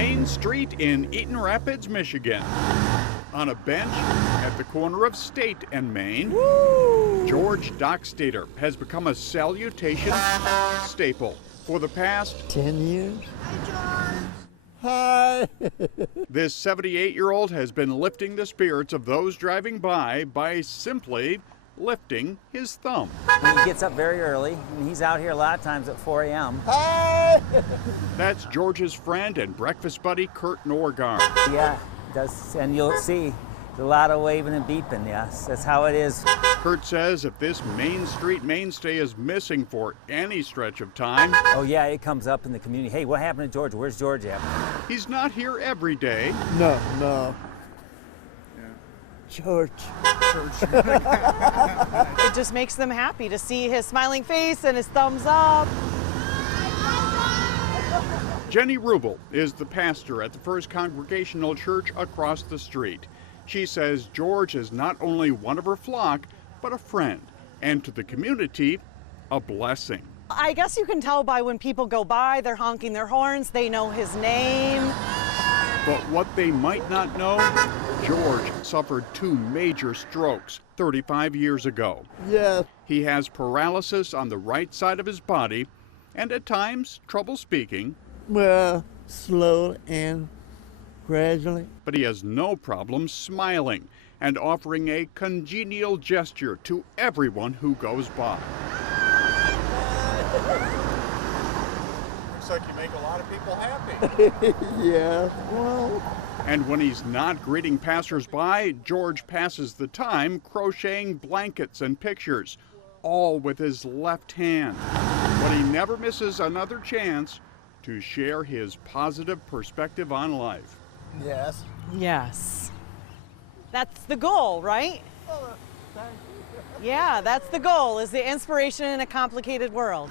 Main Street in Eaton Rapids, Michigan. On a bench at the corner of State and Main, George Dockstader has become a salutation staple for the past 10 years. Hi. This 78-year-old has been lifting the spirits of those driving by simply lifting his thumb. He gets up very early, and he's out here a lot of times at 4 a.m. Hi. That's George's friend and breakfast buddy, Kurt Norgard. Yeah, does, and you'll see a lot of waving and beeping, yes. That's how it is. Kurt says if this Main Street mainstay is missing for any stretch of time... Oh yeah, it comes up in the community. Hey, what happened to George? Where's George at? He's not here every day. No. Yeah. George. It just makes them happy to see his smiling face and his thumbs up. Jenny Rubel is the pastor at the First Congregational Church across the street. She says George is not only one of her flock, but a friend, and to the community, a blessing. I guess you can tell by when people go by, they're honking their horns, they know his name. But what they might not know, George suffered 2 major strokes 35 years ago. Yeah. He has paralysis on the right side of his body, and at times, trouble speaking. Well, slow and gradually. But he has no problem smiling and offering a congenial gesture to everyone who goes by. Looks like you make a lot of people happy. Yeah, well. And when he's not greeting passersby, George passes the time crocheting blankets and pictures, all with his left hand. But he never misses another chance to share his positive perspective on life. Yes. Yes. That's the goal, right? Yeah, that's the goal, is the inspiration in a complicated world.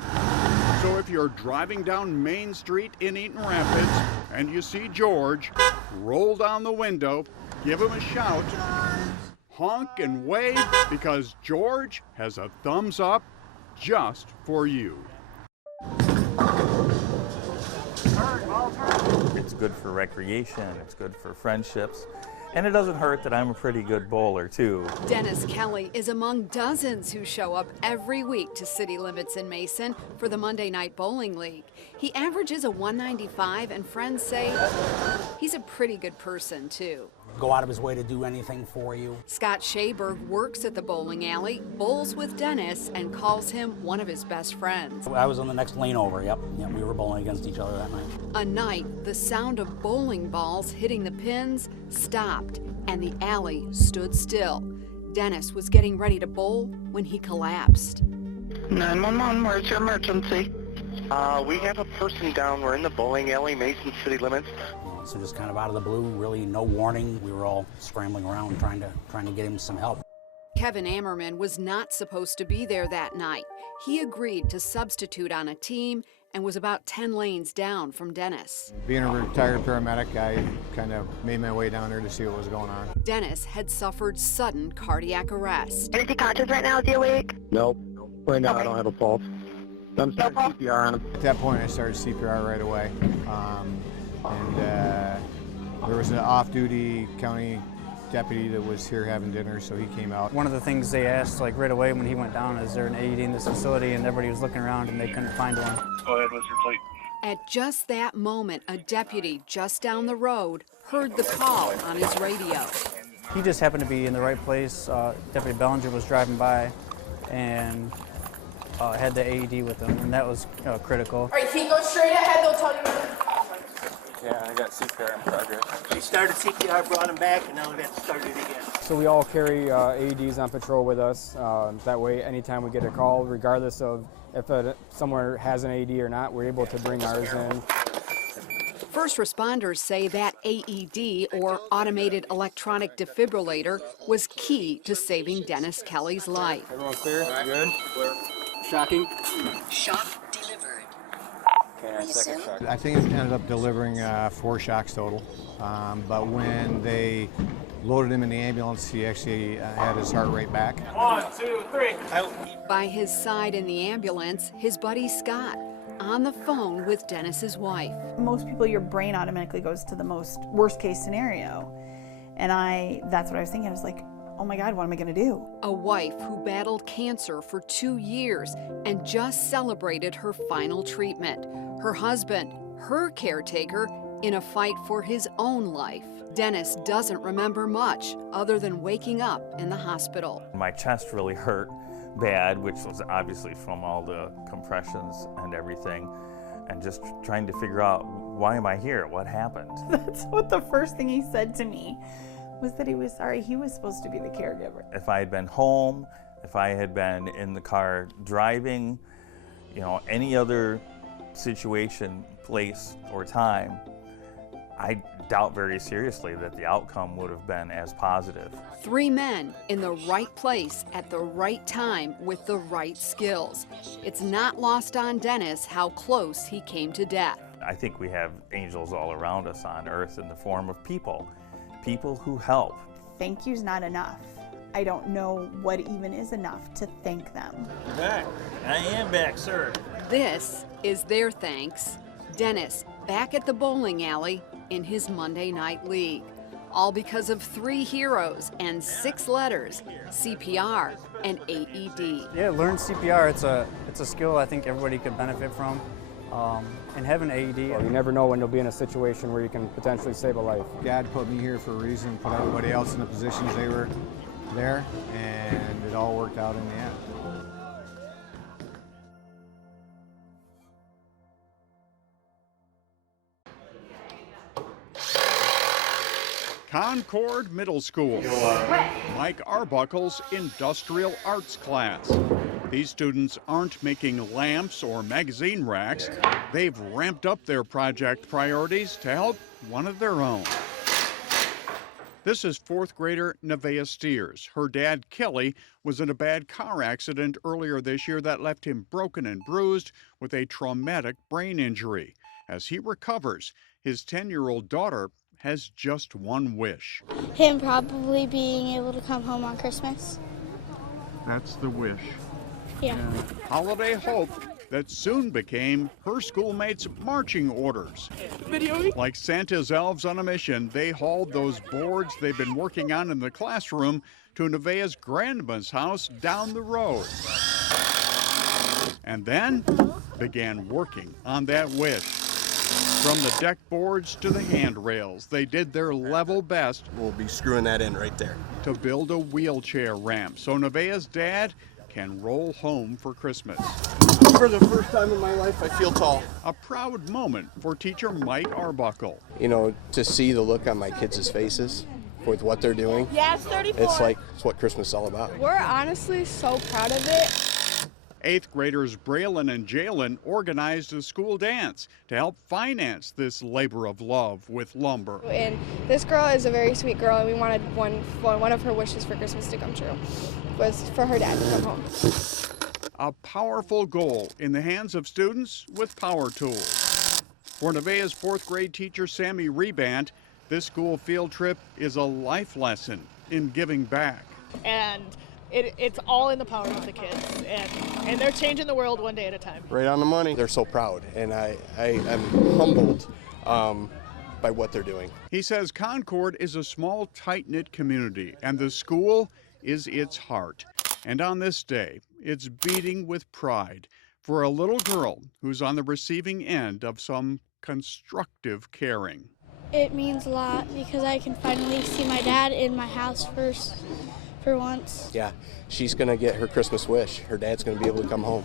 So if you're driving down Main Street in Eaton Rapids and you see George, roll down the window, give him a shout, honk and wave, because George has a thumbs up just for you. It's good for recreation, it's good for friendships, and it doesn't hurt that I'm a pretty good bowler too. Dennis Kelly is among dozens who show up every week to City Limits in Mason for the Monday Night Bowling League. He averages a 195, and friends say he's a pretty good person too. Go out of his way to do anything for you. Scott Shaberg works at the bowling alley, bowls with Dennis, and calls him one of his best friends. I was on the next lane over, yep, we were bowling against each other that night. A night, the sound of bowling balls hitting the pins stopped, and the alley stood still. Dennis was getting ready to bowl when he collapsed. 911, where's your emergency? We have a person down. We're in the bowling alley, Mason City Limits. So just kind of out of the blue, really no warning. We were all scrambling around trying to get him some help. Kevin Ammerman was not supposed to be there that night. He agreed to substitute on a team and was about 10 lanes down from Dennis. Being a retired paramedic, I kind of made my way down there to see what was going on. Dennis had suffered sudden cardiac arrest. Is he conscious right now? Is he awake? Nope. Right now Okay. I don't have a pulse. I'm starting CPR on him. At that point I started CPR right away. There was an off-duty county deputy that was here having dinner, so he came out. One of the things they asked like right away when he went down, is there an AED in this facility? And everybody was looking around and they couldn't find one. Go ahead with your plate. At just that moment, a deputy just down the road heard the call on his radio. He just happened to be in the right place. Deputy Bellinger was driving by and had the AED with him, and that was critical. All right, keep going straight ahead, they'll tell you. Yeah, I got CPR in progress. We started CPR, brought him back, and now we have to start it again. So we all carry AEDs on patrol with us. That way, anytime we get a call, regardless of if someone has an AED or not, we're able to bring ours in. First responders say that AED, or automated electronic defibrillator, was key to saving Dennis Kelly's life. Everyone clear? Good? Shocking? Shock delivered. Okay, second shock. I think it ended up delivering 4 shocks total, but when they loaded him in the ambulance, he actually had his heart rate back. 1, 2, 3. By his side in the ambulance, his buddy Scott, on the phone with Dennis's wife. Most people, your brain automatically goes to the worst case scenario. And that's what I was thinking. I was like, oh my God, what am I gonna do? A wife who battled cancer for 2 years and just celebrated her final treatment. Her husband, her caretaker, in a fight for his own life. Dennis doesn't remember much other than waking up in the hospital. My chest really hurt bad, which was obviously from all the compressions and everything, and just trying to figure out, why am I here? What happened? That's what the first thing he said to me was that he was sorry he was supposed to be the caregiver. If I had been home, if I had been in the car driving, any other situation, place, or time, I doubt very seriously that the outcome would have been as positive. 3 men in the right place at the right time with the right skills. It's not lost on Dennis how close he came to death. I think we have angels all around us on earth in the form of people who help. Thank you's not enough. I don't know what even is enough to thank them. You're back. I am back, sir. This is their thanks. Dennis back at the bowling alley in his Monday Night League. All because of 3 heroes and 6 letters, CPR and AED. Yeah, learn CPR. It's a skill I think everybody could benefit from. And having AED, you never know when you'll be in a situation where you can potentially save a life. God put me here for a reason, put everybody else in the positions they were there, and it all worked out in the end. Concord Middle School. Mike Arbuckle's industrial arts class. These students aren't making lamps or magazine racks. They've ramped up their project priorities to help one of their own. This is 4th grader Nevaeh Steers. Her dad, Kelly, was in a bad car accident earlier this year that left him broken and bruised with a traumatic brain injury. As he recovers, his 10-year-old daughter has just one wish. Him probably being able to come home on Christmas. That's the wish. Yeah. Holiday hope that soon became her schoolmates' marching orders. Like Santa's elves on a mission, they hauled those boards they've been working on in the classroom to Nevaeh's grandma's house down the road. And then began working on that wish. From the deck boards to the handrails, they did their level best. We'll be screwing that in right there. To build a wheelchair ramp so Nevaeh's dad can roll home for Christmas. For the first time in my life, I feel tall. A proud moment for teacher Mike Arbuckle. To see the look on my kids' faces with what they're doing. Yeah, it's 34. It's what Christmas is all about. We're honestly so proud of it. 8th graders Braylon and Jalen organized a school dance to help finance this labor of love with lumber. And this girl is a very sweet girl, and we wanted one of her wishes for Christmas to come true, was for her dad to come home. A powerful goal in the hands of students with power tools. For Nevaeh's 4th grade teacher Sammy Rebant, this school field trip is a life lesson in giving back. And it's all in the power of the kids, and they're changing the world one day at a time. Right on the money. They're so proud, and I am humbled by what they're doing. He says Concord is a small, tight-knit community, and the school is its heart. And on this day, it's beating with pride for a little girl who's on the receiving end of some constructive caring. It means a lot because I can finally see my dad in my house for once. Yeah, she's going to get her Christmas wish. Her dad's going to be able to come home,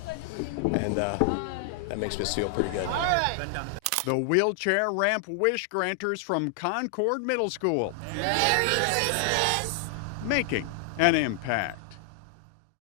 and that makes me feel pretty good. The wheelchair ramp wish granters from Concord Middle School. Merry Christmas! Making an impact.